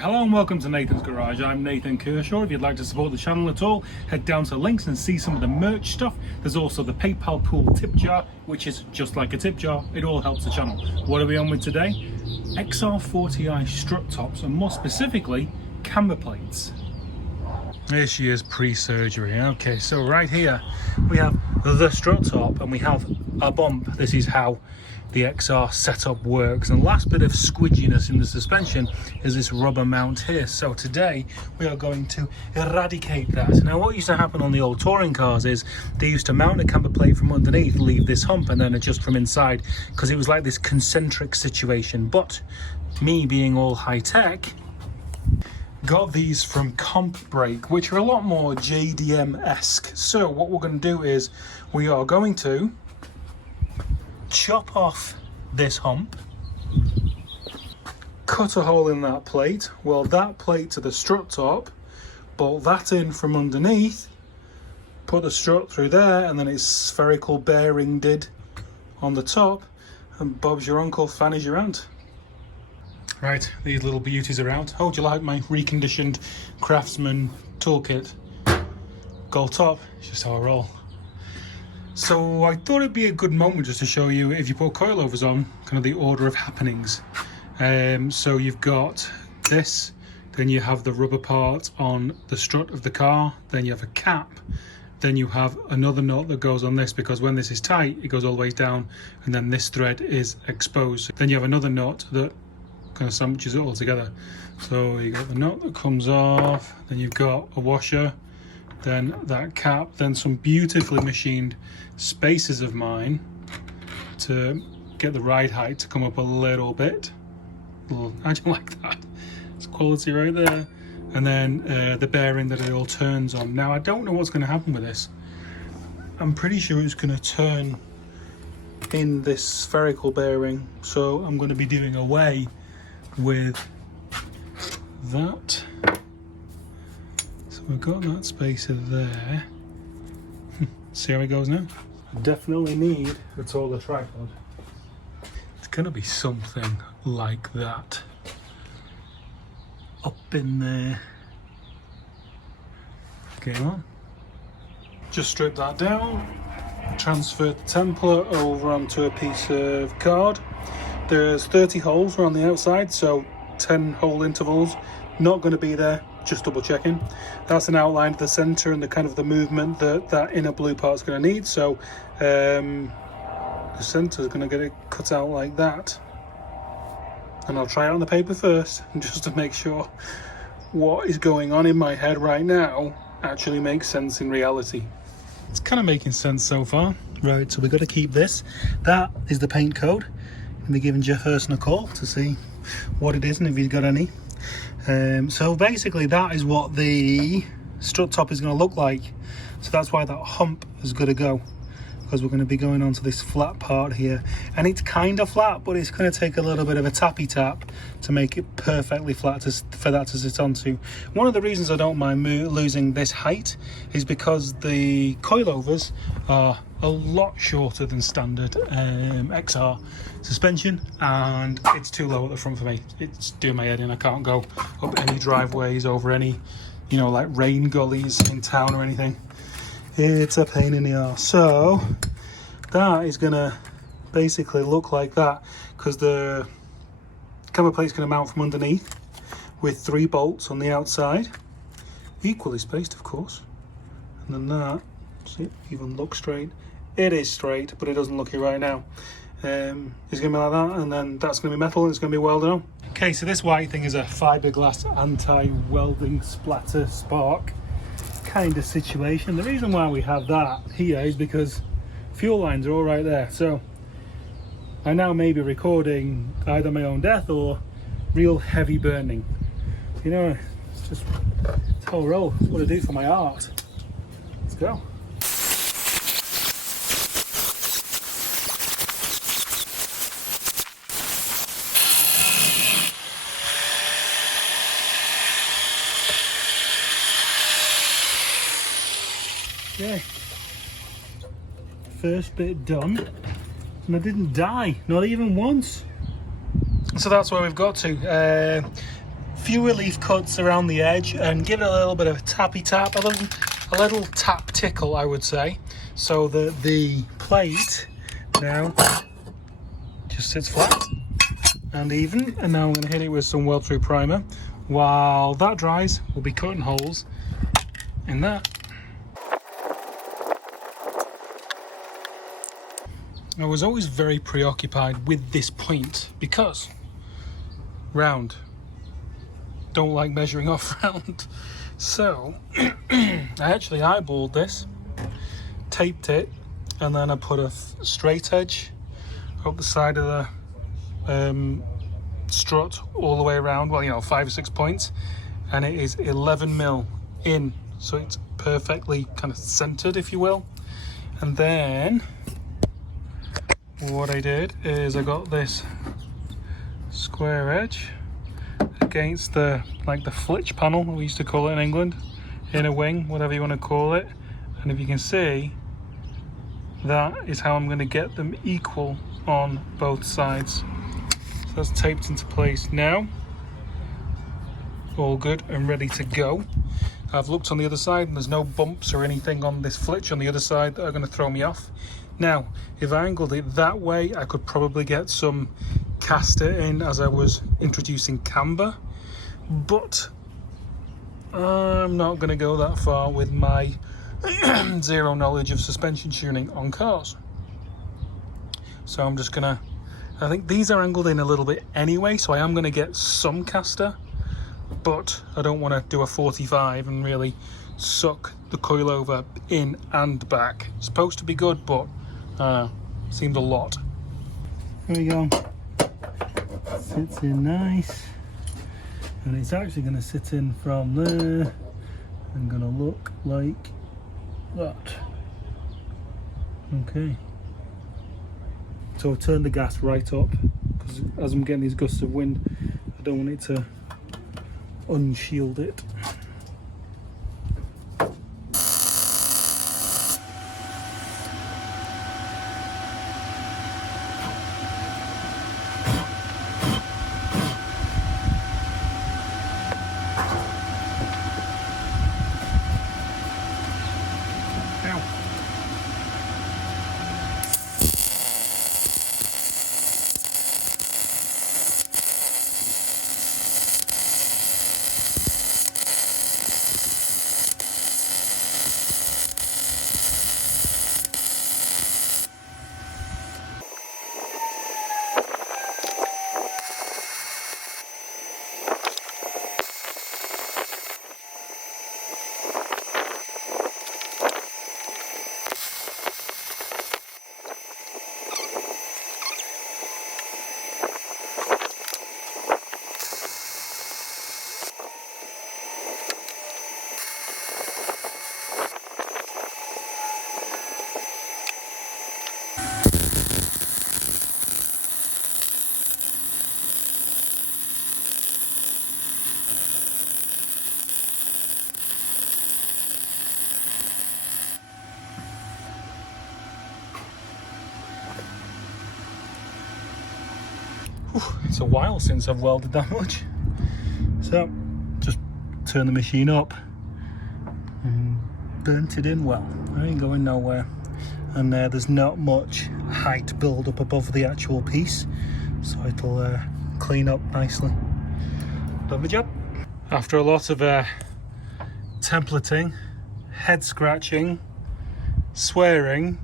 Hello and welcome to Nathan's Garage. I'm Nathan Kershaw. If you'd like to support the channel at all, head down to links and see some of the merch stuff. There's also the PayPal pool tip jar, which is just like a tip jar. It all helps the channel. What are we on with today? XR4Ti strut tops, and more specifically, camber plates. Here she is pre-surgery. Okay, so right here we have the strut top and we have a bump. This is how the XR setup works, and the last bit of squidginess in the suspension is this rubber mount here. So today we are going to eradicate that. Now what used to happen on the old touring cars is they used to mount a camber plate from underneath, leave this hump and then adjust from inside, because it was like this concentric situation. But me being all high-tech, got these from Comp Brake, which are a lot more JDM-esque. So what we're going to do is we are going to chop off this hump, cut a hole in that plate, weld that plate to the strut top, bolt that in from underneath, put the strut through there, and then it's spherical bearing did on the top, and Bob's your uncle, fanny's your aunt. Right, these little beauties are out. Oh, do you like my reconditioned Craftsman toolkit? Gold top, it's just how I roll. So I thought it'd be a good moment just to show you, if you put coilovers on, kind of the order of happenings. So you've got this, then you have the rubber part on the strut of the car, then you have a cap, then you have another nut that goes on this, because when this is tight, it goes all the way down, and then this thread is exposed. Then you have another nut that kind of sandwiches it all together. So you got the nut that comes off, then you've got a washer, then that cap, then some beautifully machined spacers of mine to get the ride height to come up a little bit. How do you like that? It's quality right there. And then the bearing that it all turns on. Now I don't know what's going to happen with this. I'm pretty sure it's going to turn in this spherical bearing, so I'm going to be doing away with that. So we've got that spacer there. See how it goes now? I definitely need a taller tripod. It's gonna be something like that. Up in there. Game on. Just strip that down. Transfer the template over onto a piece of card. There's 30 holes around the outside, so 10 hole intervals. Not going to be there, just double checking. That's an outline of the center and the kind of the movement that that inner blue part's going to need. So the center is going to get it cut out like that. And I'll try it on the paper first, just to make sure what is going on in my head right now actually makes sense in reality. It's kind of making sense so far. Right, so we've got to keep this. That is the paint code. I'll be giving Jeff Hurst a call to see what it is and if he's got any. So basically that is what the strut top is going to look like. So that's why that hump is going to go, because we're going to be going onto this flat part here, and it's kind of flat, but it's going to take a little bit of a tappy tap to make it perfectly flat for that to sit onto. One of the reasons I don't mind losing this height is because the coilovers are a lot shorter than standard XR suspension, and it's too low at the front for me. It's doing my head in. I can't go up any driveways, over any, you know, like rain gullies in town or anything. It's a pain in the arse. So that is gonna basically look like that, because the camber plate's gonna mount from underneath with 3 bolts on the outside, equally spaced of course, and then that, see it even look straight. It is straight, but it doesn't look it right now. It's gonna be like that, and then that's gonna be metal and it's gonna be welded on. Okay, so this white thing is a fiberglass anti-welding splatter spark kind of situation. The reason why we have that here is because fuel lines are all right there. So I now may be recording either my own death or real heavy burning. You know, it's just, it's whole roll. It's what I do for my art. Let's go. Okay, first bit done, and I didn't die, not even once. So that's where we've got to. few relief cuts around the edge and give it a little bit of a tappy tap, a little tap tickle, I would say, so that the plate now just sits flat and even. And now I'm going to hit it with some weld through primer. While that dries, we'll be cutting holes in that. I was always very preoccupied with this point because round, don't like measuring off round. So I actually eyeballed this, taped it, and then I put a straight edge up the side of the strut all the way around, well, you know, 5 or 6 points, and it is 11mm in, so it's perfectly kind of centered, if you will. And then what I did is I got this square edge against the, like the flitch panel, we used to call it in England, inner wing, whatever you want to call it. And if you can see, that is how I'm going to get them equal on both sides. So that's taped into place now. All good and ready to go. I've looked on the other side and there's no bumps or anything on this flitch on the other side that are going to throw me off. Now, if I angled it that way, I could probably get some caster in as I was introducing camber, but I'm not going to go that far with my zero knowledge of suspension tuning on cars. So I'm just gonna, I think these are angled in a little bit anyway, so I am going to get some caster, but I don't want to do a 45 and really suck the coilover in and back. It's supposed to be good, but seemed a lot. There we go. Sits in nice, and it's actually going to sit in from there and going to look like that. Okay, so I'll turn the gas right up because as I'm getting these gusts of wind, I don't want it to unshield it. It's a while since I've welded that much, so just turn the machine up and burnt it in well. I ain't going nowhere, and there's not much height build up above the actual piece, so it'll clean up nicely. Lovely job. After a lot of templating, head scratching, swearing,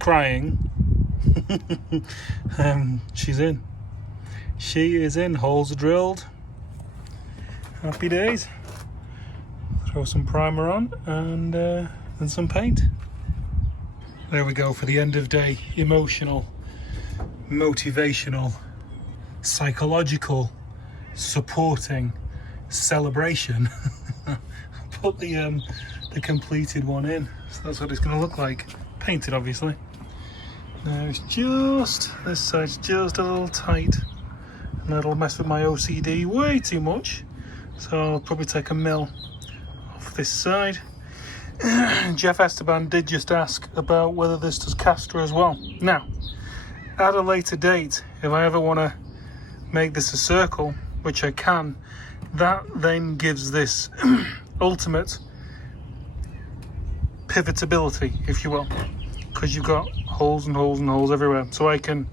crying, she's in. She is in. Holes are drilled. Happy days. Throw some primer on and some paint. There we go for the end of day emotional, motivational, psychological, supporting celebration. Put the completed one in. So that's what it's going to look like. Painted, obviously. Now it's just, this side's just a little tight, and that'll mess with my OCD way too much, so I'll probably take a mil off this side. Jeff Esteban did just ask about whether this does caster as well. Now, at a later date, if I ever want to make this a circle, which I can, that then gives this ultimate pivotability, if you will, because you've got holes and holes and holes everywhere. So I can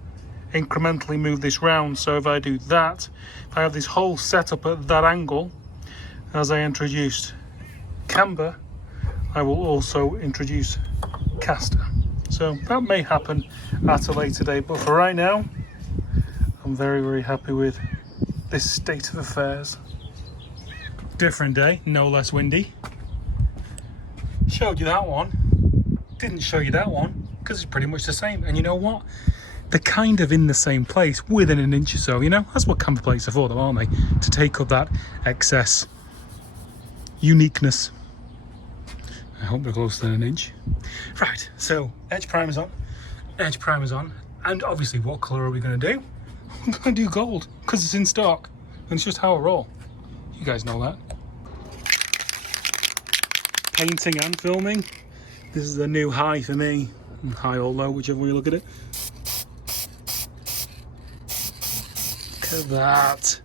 incrementally move this round. So if I do that, if I have this hole set up at that angle, as I introduced camber, I will also introduce caster. So that may happen at a later date, but for right now, I'm very, very happy with this state of affairs. Different day, no less windy. Showed you that one, didn't show you that one, because it's pretty much the same. And you know what? They're kind of in the same place, within an inch or so, you know? That's what camber plates are for, though, aren't they? To take up that excess uniqueness. I hope they're closer than an inch. Right, so edge primer's on, and obviously what colour are we going to do? We're going to do gold, because it's in stock, and it's just how I roll. You guys know that. Painting and filming, this is a new high for me, high or low, whichever way you look at it. Look at that.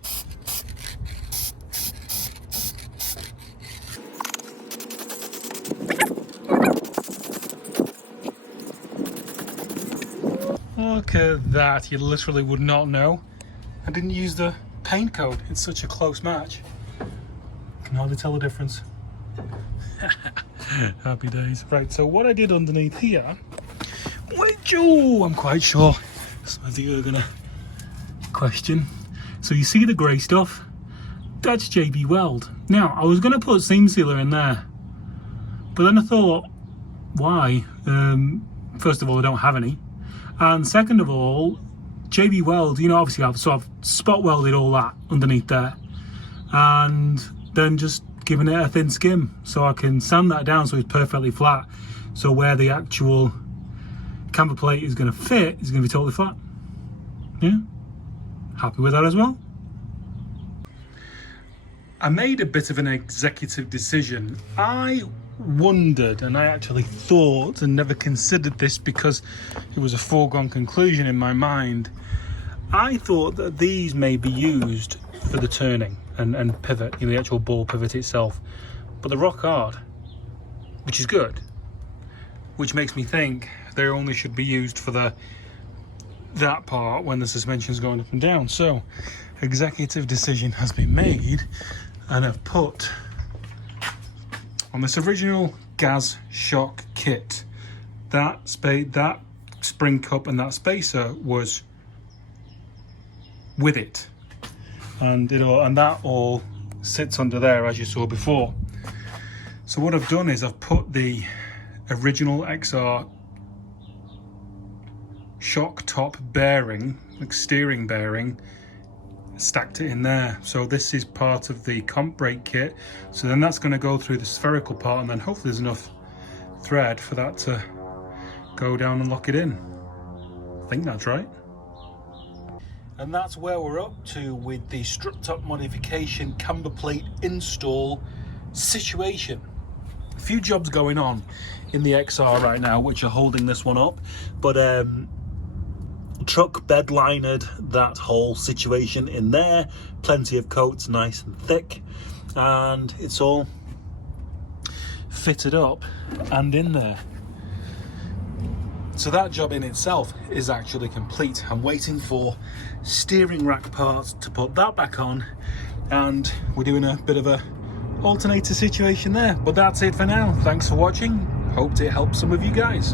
Look at that, you literally would not know. I didn't use the paint code, it's such a close match. Can hardly tell the difference. Happy days. Right, so what I did underneath here, which, oh, I'm quite sure some of you are gonna question. So you see the grey stuff? That's JB Weld. Now, I was gonna put seam sealer in there, but then I thought, why? First of all, I don't have any. And second of all, JB Weld, you know, obviously I've spot welded all that underneath there. And then just giving it a thin skim so I can sand that down so it's perfectly flat. So where the actual camber plate is going to fit is going to be totally flat. Yeah, happy with that as well. I made a bit of an executive decision. I wondered, and I actually thought and never considered this because it was a foregone conclusion in my mind. I thought that these may be used for the turning and pivot, you know, the actual ball pivot itself, but they're rock hard, which is good, which makes me think they only should be used for that part when the suspension's going up and down. So executive decision has been made, and I've put on this original gas shock kit, that spring cup and that spacer was with it, and that all sits under there as you saw before. So what I've done is I've put the original XR shock top bearing, like steering bearing, stacked it in there. So this is part of the comp brake kit, so then that's going to go through the spherical part, and then hopefully there's enough thread for that to go down and lock it in. I think that's right. And that's where we're up to with the strut top modification camber plate install situation. A few jobs going on in the XR right now which are holding this one up, but truck bed linered that whole situation in there, plenty of coats, nice and thick, and it's all fitted up and in there. So that job in itself is actually complete. I'm waiting for steering rack parts to put that back on, and we're doing a bit of a alternator situation there. But that's it for now. Thanks for watching. Hope it helps some of you guys.